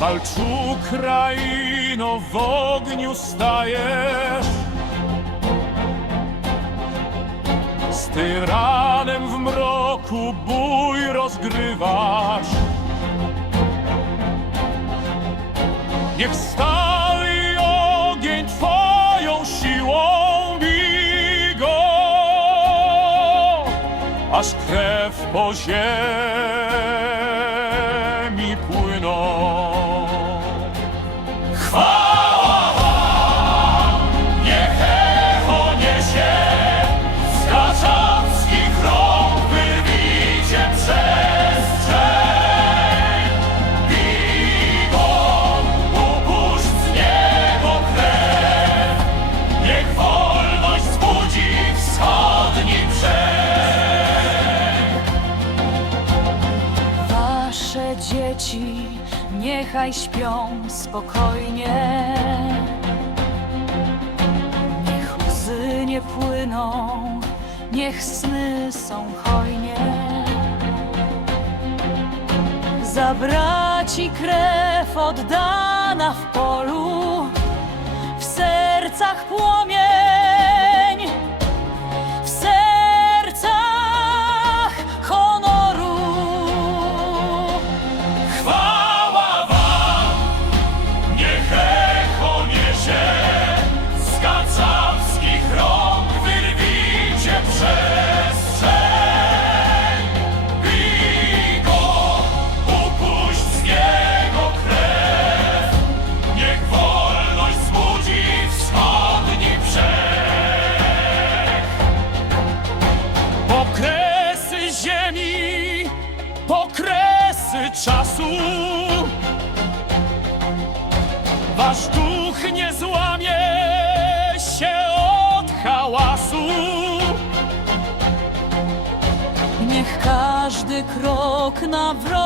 Walcz Ukraino, w ogniu stajesz Z tyranem w mroku bój rozgrywasz. Niech stały ogień Twoją siłą bigo, aż krew po ziemi płyną. Niechaj śpią spokojnie. Niech łzy nie płyną, niech sny są hojnie. Za braci krew oddana w polu, w sercach płomień, czasu. Wasz duch nie złamie się od hałasu. Niech każdy krok na wrogiej